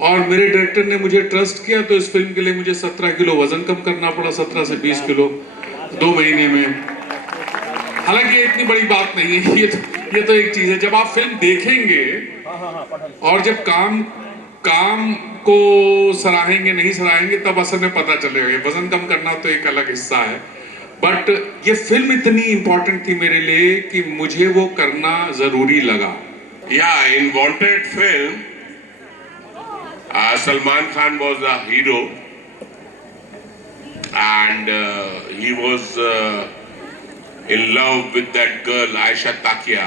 और मेरे डायरेक्टर ने मुझे ट्रस्ट किया, तो इस फिल्म के लिए मुझे 17 किलो वजन कम करना पड़ा, 17 से 20 किलो 2 महीने में। हालांकि ये इतनी बड़ी बात नहीं है, ये तो एक चीज है। जब आप फिल्म देखेंगे और जब काम को सराहेंगे नहीं सराहेंगे, तब असल में पता चलेगा। वजन कम करना तो एक अलग हिस्सा है, बट ये फिल्म इतनी इंपॉर्टेंट थी मेरे लिए कि मुझे वो करना जरूरी लगा। Yeah, in Wanted film, Salman Khan was a hero, and he was in love with that girl Aisha Takia.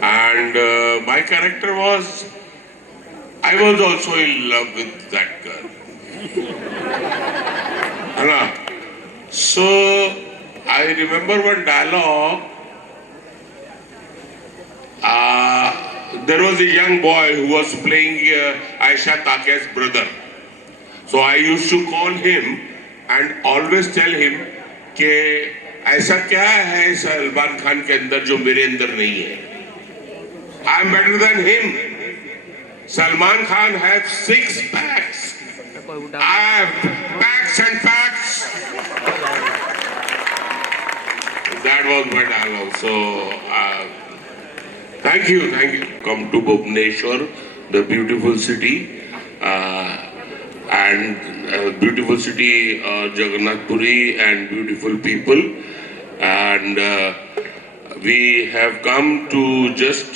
And my character was, I was also in love with that girl. So I remember one dialogue. There was a young boy who was playing Aisha Takia's brother. So I used to call him and always tell him कि ऐसा क्या है सलमान खान के अंदर जो मेरे अंदर नहीं है. I am better than him. Salman Khan has 6 packs. I have packs and packs. That was my dialogue. So thank you. Come to Bhubaneswar, the beautiful city, and beautiful city, Jagannath Puri, and beautiful people, and we have come to just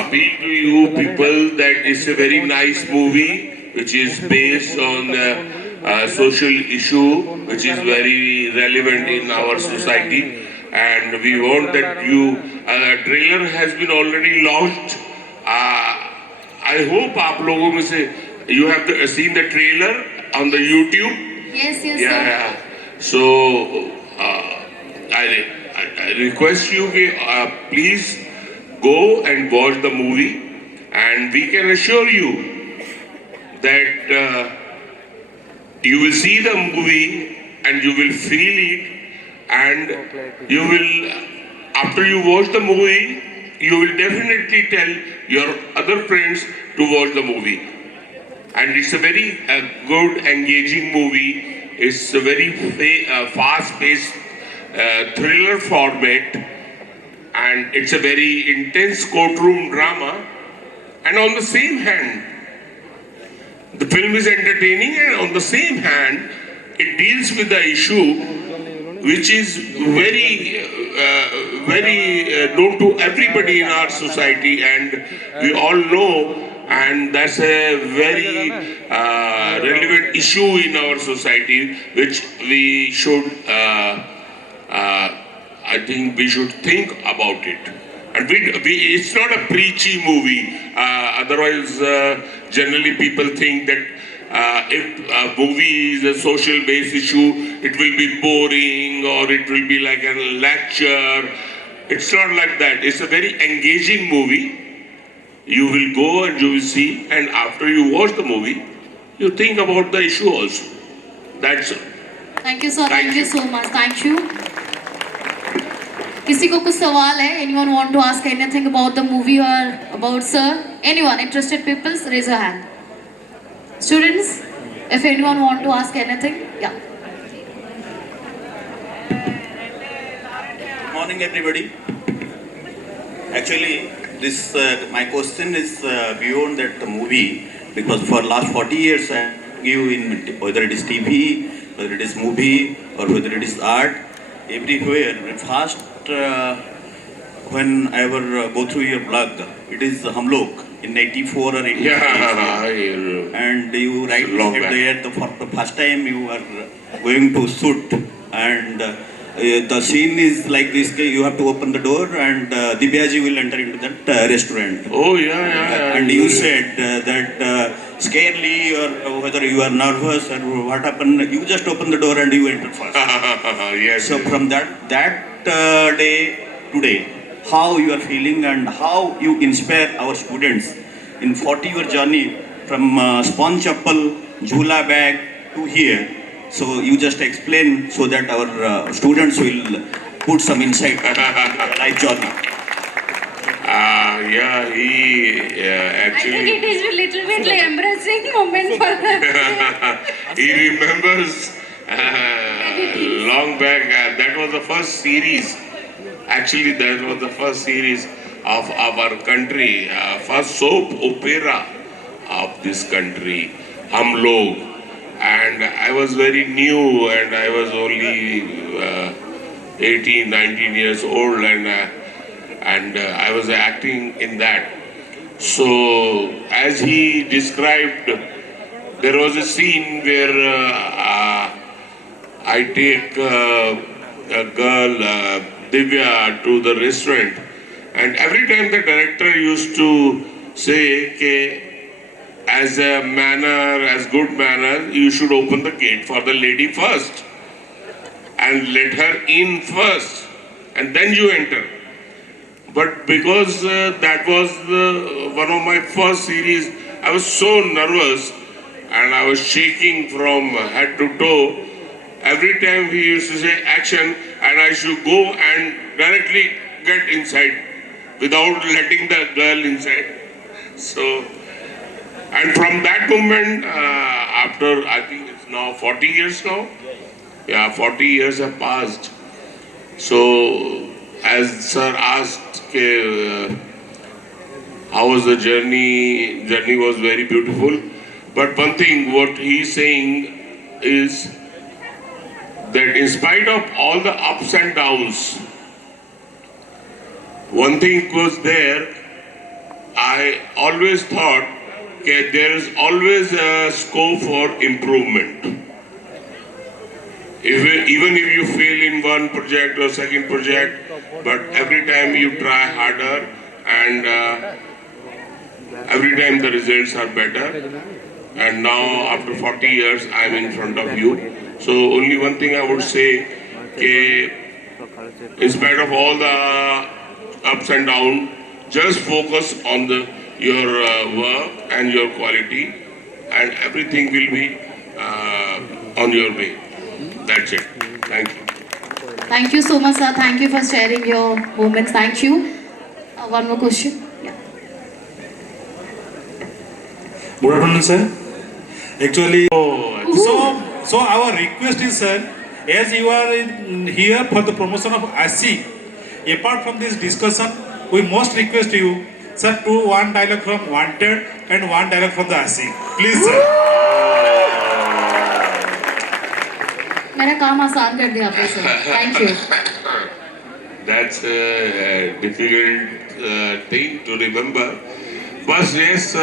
appeal to you people that it's a very nice movie which is based on a social issue which is very relevant in our society, and we want that you trailer has been already launched. I hope आप लोगों में से you have seen the trailer on the YouTube. Yes, Yeah. So I request you please go and watch the movie, and we can assure you that you will see the movie and you will feel it, and you will, after you watch the movie, you will definitely tell your other friends to watch the movie. And it's a very good, engaging movie. It's a very fast-paced thriller format, and it's a very intense courtroom drama. And on the same hand, the film is entertaining, and on the same hand, it deals with the issue which is very known to everybody in our society, and we all know, and that's a very relevant issue in our society which we should I think we should think about it. And it's not a preachy movie. Otherwise, generally people think that if a movie is a social-based issue, it will be boring or it will be like a lecture. It's not like that. It's a very engaging movie. You will go and you will see, and after you watch the movie, you think about the issue also. That's all. Thank you, sir. Thank you so much. Thank you. किसी को कुछ सवाल है? Anyone want to ask anything about the movie or about sir? Anyone interested people, raise your hand. Students, if anyone want to ask anything, yeah. Good morning, everybody. Actually, this my question is beyond that movie, because for last 40 years I give in whether it is TV, whether it is movie, or whether it is art, everywhere. First, when I ever go through your blog, it is Hum Log in 84 or 85. Yeah, and you write there for the first time you are going to shoot, and the scene is like this: you have to open the door and Divyaji will enter into that restaurant. Oh yeah. And you said that scarily, or whether you are nervous or what happened, you just open the door and you enter first. Yes. So from that day today, how you are feeling and how you inspire our students in 40-year journey from sponge chappal, jhula bag to here. So you just explain so that our students will put some insight in life journey. Yeah, he I think actually it is a little bit like embarrassing moment for them. he remembers long back. That was the first series. Actually, that was the first series of our country, first soap opera of this country, Hum Log. And I was very new, and I was only 18, 19 years old, and I was acting in that. So, as he described, there was a scene where I take a girl, Divya, to the restaurant, and every time the director used to say, "Ke, as a manner, as good manner, you should open the gate for the lady first and let her in first, and then you enter." But because that was one of my first series, I was so nervous and I was shaking from head to toe. Every time he used to say action, and I should go and directly get inside without letting the girl inside. So, and from that moment, after I think it's now 40 years now, yeah, 40 years have passed. So, as sir asked, how was the journey? Journey was very beautiful. But one thing, what he's saying is that in spite of all the ups and downs, one thing was there. I always thought that there is always a scope for improvement. Even if you fail in one project or second project, but every time you try harder, and every time the results are better. And now after 40 years I am in front of you. So only one thing I would say, in spite of all the ups and downs, just focus on your work and your quality, and everything will be on your way. That's it. Thank you. Thank you so much, sir. Thank you for sharing your moments. Thank you. One more question. Yeah. Good afternoon, sir. Actually, so our request is, sir, as you are here for the promotion of ASSI, apart from this discussion, we must request you, sir, to one dialogue from Wanted and one dialogue from the ASSI. Please, sir. मेरा काम आसान कर दिया आपने, sir. Thank you. That's a difficult thing to remember. But yes,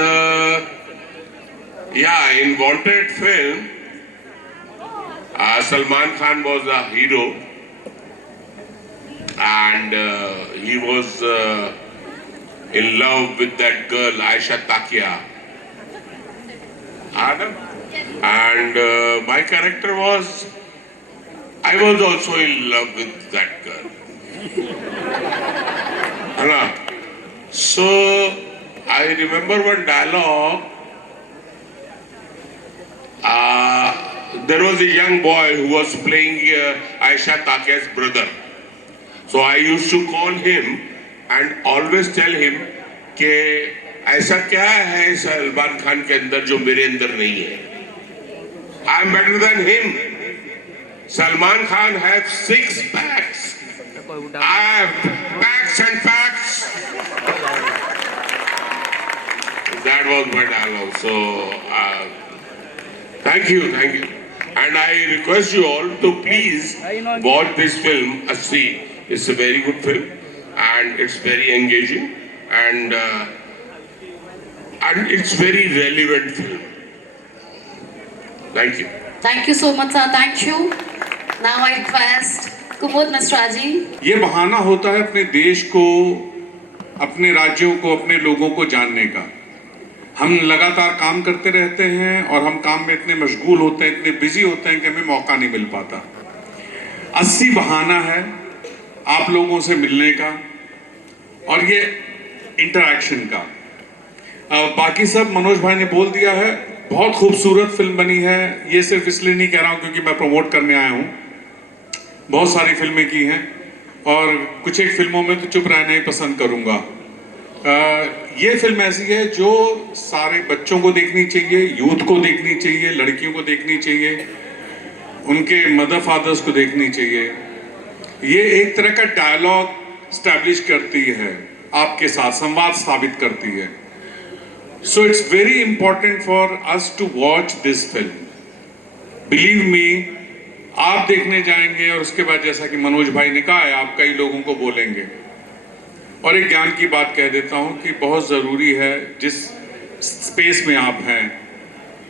yeah, in Wanted film, Salman Khan was a hero, and he was in love with that girl, Aisha Takia. And my character was, I was also in love with that girl. So I remember one dialogue. There was a young boy who was playing Aisha Takia's brother. So I used to call him and always tell him कि ऐसा क्या है सलमान खान के अंदर जो मेरे अंदर नहीं है. I am better than him. Salman Khan has 6 packs. I have packs and packs. That was my dialogue. So thank you. And I request you all to please watch this film, ASSI. It's a very good film and it's very engaging and it's very relevant film. Thank you. Thank you so much, sir. Thank you. Now I request Kumud Nasraji. ये बहाना होता है अपने देश को, अपने राज्यों को, अपने लोगों को जानने का. हम लगातार काम करते रहते हैं और हम काम में इतने मशगूल होते हैं, इतने बिजी होते हैं कि हमें मौका नहीं मिल पाता. 80 बहाना है आप लोगों से मिलने का और ये इंटरैक्शन का. बाकी सब मनोज भाई ने बोल दिया है. बहुत खूबसूरत फिल्म बनी है. ये सिर्फ इसलिए नहीं कह रहा हूँ क्योंकि मैं प्रमोट करने आया हूँ. बहुत सारी फिल्में की हैं और कुछ एक फिल्मों में तो चुप रहना ही पसंद करूँगा. ये फिल्म ऐसी है जो सारे बच्चों को देखनी चाहिए, यूथ को देखनी चाहिए, लड़कियों को देखनी चाहिए, उनके मदर फादर्स को देखनी चाहिए। ये एक तरह का डायलॉग स्टैब्लिश करती है, आपके साथ संवाद स्थापित करती है। So it's very important for us to watch this film. Believe me, आप देखने जाएंगे और उसके बाद जैसा कि मनोज भाई ने कहा है, आप कई लोगों को बोलेंगे। और एक ज्ञान की बात कह देता हूं कि बहुत ज़रूरी है, जिस स्पेस में आप हैं,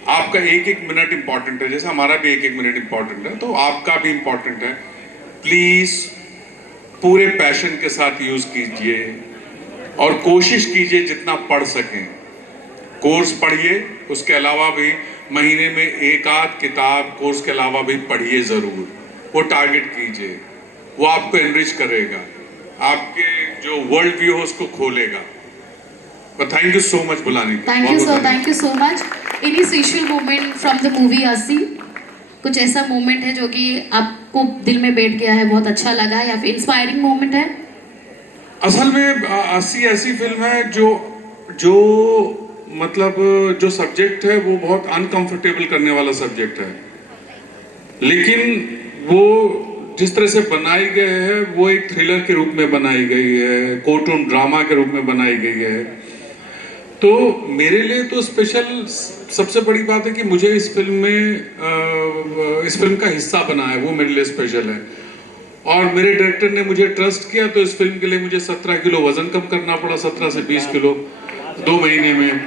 आपका एक एक मिनट इंपॉर्टेंट है। जैसे हमारा भी एक एक मिनट इंपॉर्टेंट है, तो आपका भी इंपॉर्टेंट है। प्लीज़ पूरे पैशन के साथ यूज़ कीजिए और कोशिश कीजिए जितना पढ़ सकें। कोर्स पढ़िए, उसके अलावा भी महीने में एक आध किताब कोर्स के अलावा भी पढ़िए ज़रूर। वो टारगेट कीजिए, वो आपको एनरिच करेगा, आपके जो वर्ल्ड व्यू है उसको खोलेगा। But thank you so much बुलाने के लिए। Thank you sir, thank you so much. Any special moment from the movie अस्सी? कुछ ऐसा मोमेंट है जो कि आपको दिल में बैठ गया है, बहुत अच्छा लगा, या फिर इंस्पायरिंग मोमेंट है? असल में अस्सी ऐसी फिल्म है जो मतलब जो सब्जेक्ट है वो बहुत अनकंफर्टेबल करने वाला सब्जेक्ट है, लेकिन वो जिस तरह से बनाई गई है वो एक थ्रिलर के रूप में बनाई गई है, कोर्टून ड्रामा के रूप में बनाई गई है। तो मेरे लिए तो स्पेशल सबसे बड़ी बात है कि मुझे इस फिल्म का हिस्सा बना है, वो मेरे लिए स्पेशल है। और मेरे डायरेक्टर ने मुझे ट्रस्ट किया, तो इस फिल्म के लिए मुझे 17 किलो वजन कम करना पड़ा, 17 से 20 किलो 2 महीने में।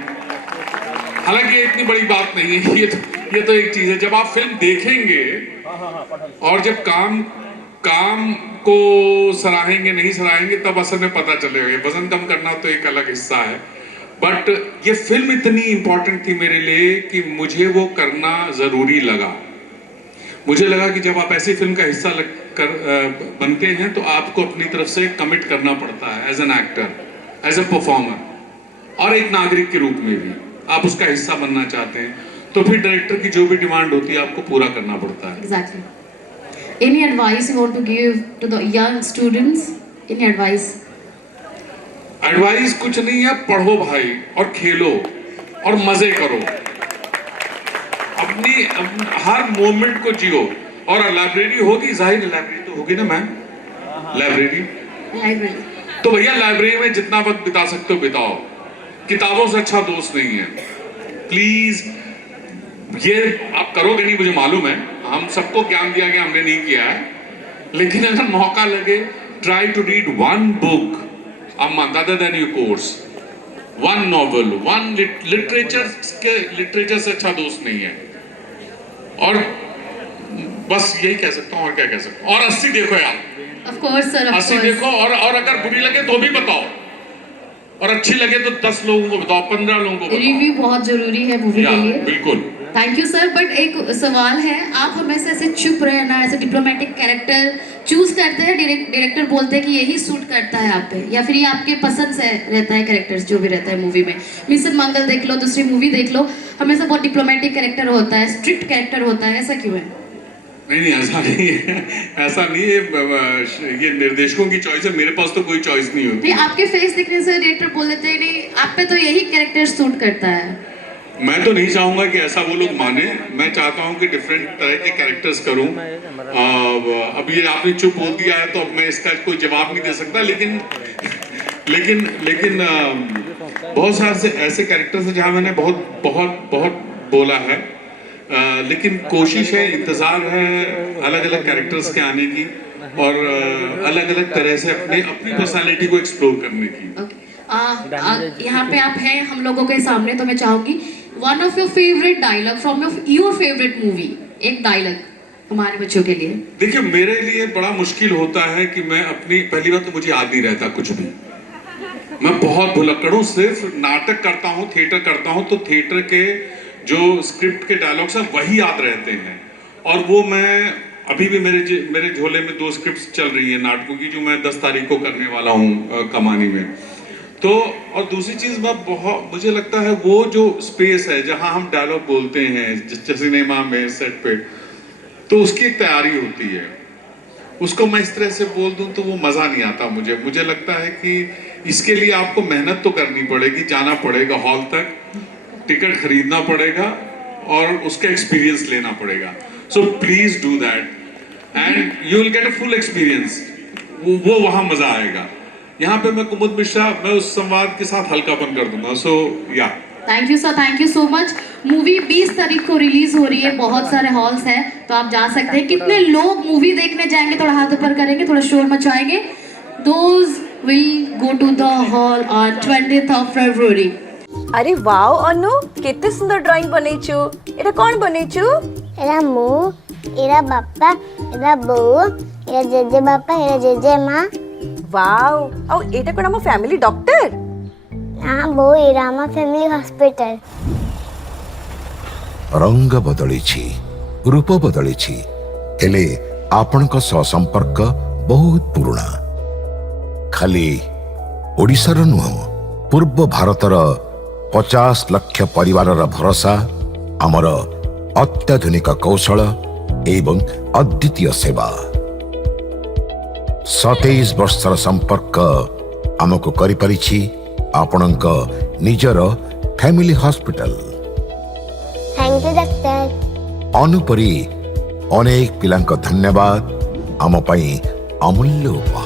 हालांकि ये इतनी बड़ी बात नहीं है, ये तो एक चीज है। जब आप फिल्म देखेंगे और जब काम को सराहेंगे नहीं सराहेंगे, तब असल में पता चलेगा। वजन कम करना तो एक अलग हिस्सा है, बट ये फिल्म इतनी इंपॉर्टेंट थी मेरे लिए कि मुझे वो करना जरूरी लगा। मुझे लगा कि जब आप ऐसी फिल्म का हिस्सा बनते हैं तो आपको अपनी तरफ से कमिट करना पड़ता है, as an actor, as a performer, और एक नागरिक के रूप में भी आप उसका हिस्सा बनना चाहते हैं, तो फिर डायरेक्टर की जो भी डिमांड होती है आपको पूरा करना पड़ता है। Exactly. Any advice you want to give to the young students? Any advice? Advice कुछ नहीं है, पढ़ो भाई और खेलो और मजे करो, अपनी हर मोमेंट को जियो। और लाइब्रेरी होगी, जाहिर है लाइब्रेरी तो होगी ना मैम, लाइब्रेरी Library. तो भैया लाइब्रेरी में जितना वक्त बिता सकते हो बिताओ, किताबों से अच्छा दोस्त नहीं है। प्लीज, ये आप करोगे नहीं मुझे मालूम है, हम सबको ज्ञान दिया गया, हमने नहीं किया है, लेकिन अगर मौका लगे, try to read one book a month other than your course, one novel, one literature से अच्छा दोस्त नहीं है। और बस यही कह सकता हूँ, और क्या कह सकता हूँ। और 80 देखो यार, Of course, sir. Of 80 course. देखो, और अगर बुरी लगे तो भी बताओ, और अच्छी लगे तो 10 लोगों को बताओ, 15 लोगों को बताओ। रिव्यू बहुत जरूरी है मूवी के लिए। बिल्कुल। Thank you sir. बट एक सवाल है, आप हमेशा ऐसे चुप रहना, ऐसे डिप्लोमेटिक कैरेक्टर चूज करते हैं, डायरेक्टर बोलते हैं कि यही सूट करता है आप पे, या फिर ये आपके पसंद से रहता है कैरेक्टर्स जो भी रहता है मूवी में? मिशन मंगल देख लो, दूसरी मूवी देख लो, हमेशा बहुत डिप्लोमेटिक कैरेक्टर होता है, स्ट्रिक्ट कैरेक्टर होता है, ऐसा क्यों है? नहीं, ऐसा नहीं है, ऐसा नहीं है, ये निर्देशकों की चॉइस है, मेरे पास तो कोई चॉइस नहीं होती। नहीं, आपके फेस दिखने से डायरेक्टर बोल देते हैं नहीं आप पे तो यही कैरेक्टर सूट करता है। मैं तो नहीं चाहूंगा कि ऐसा वो लोग माने। मैं चाहता हूं कि डिफरेंट तरह के कैरेक्टर्स करूं। अब ये आपने चुप बोल दिया है तो अब मैं इसका कोई जवाब नहीं दे सकता, लेकिन बहुत सारे से ऐसे कैरेक्टर्स हैं जहां मैंने बहुत बोला है, लेकिन कोशिश है, इंतजार है अलग अलग कैरेक्टर्स के आने की, और अलग अलग तरह से अपनी पर्सनालिटी को एक्सप्लोर करने की। यहाँ पे आप हैं हम लोगों के सामने, तो मैं चाहूंगी one of your favourite dialogue from your favourite movie, एक डायलॉग हमारे बच्चों के लिए। देखिए, मेरे लिए बड़ा मुश्किल होता है कि मैं अपनी, पहली बात तो मुझे याद नहीं रहता कुछ भी, मैं बहुत भुलक्कड़ हूँ। सिर्फ नाटक करता हूँ, थिएटर करता हूँ, तो थिएटर के जो स्क्रिप्ट के डायलॉग्स हैं वही याद रहते हैं। और वो मैं अभी भी मेरे झोले में 2 स्क्रिप्ट्स चल रही है नाटकों की, जो मैं 10 तारीख को करने वाला हूँ कमानी में। तो और दूसरी चीज मुझे लगता है वो जो स्पेस है जहां हम डायलॉग बोलते हैं सिनेमा में सेट पे, तो उसकी एक तैयारी होती है। उसको मैं इस तरह से बोल दूं तो वो मजा नहीं आता मुझे लगता है कि इसके लिए आपको मेहनत तो करनी पड़ेगी, जाना पड़ेगा हॉल तक, टिकट खरीदना पड़ेगा और उसका एक्सपीरियंस लेना पड़ेगा. So please do that and you will get a full experience. वो वहां मजा आएगा. यहाँ पे मैं कुमुद मिश्रा, मैं उस संवाद के साथ हल्कापन कर दूंगा. सो या thank you sir, thank you so much. Movie 20 तारीख को रिलीज हो रही है, बहुत सारे हॉल्स हैं तो आप जा सकते हैं. कितने लोग मूवी देखने जाएंगे, थोड़ा हाथ ऊपर करेंगे, थोड़ा शोर मचाएंगे. Those will go to the hall on 20th of February. अरे वाओ अनु केते सुंदर ड्राइंग बनेछु. एटा कोन बनेछु? एरा मु, एरा बापा, एरा बो, एरा जेजे बापा, एरा जेजे माँ. वाओ ଆଉ ଏଟା କୋନ ଆମ ଫ୍ୟାମିଲି ଡକ୍ଟର? हाँ बो, एरा आमा फैमिली हॉस्पिटल. रंग बदलिछि, रूप बदलिछि, हेले आपणक सह संपर्क बहुत पुराना. खाली ओडिशार नुह, पूर्व भारतर 50 लाख परिवारर भरोसा, आमर अत्याधुनिक कौशल एवं अद्वितीय सेवा. 27 वर्षर संपर्क आमको करि परिछि आपणक निजर family hospital. Thank you doctor. अनुपरी अनेक पिलांक धन्यवाद आम पई अमूल्य उपहार.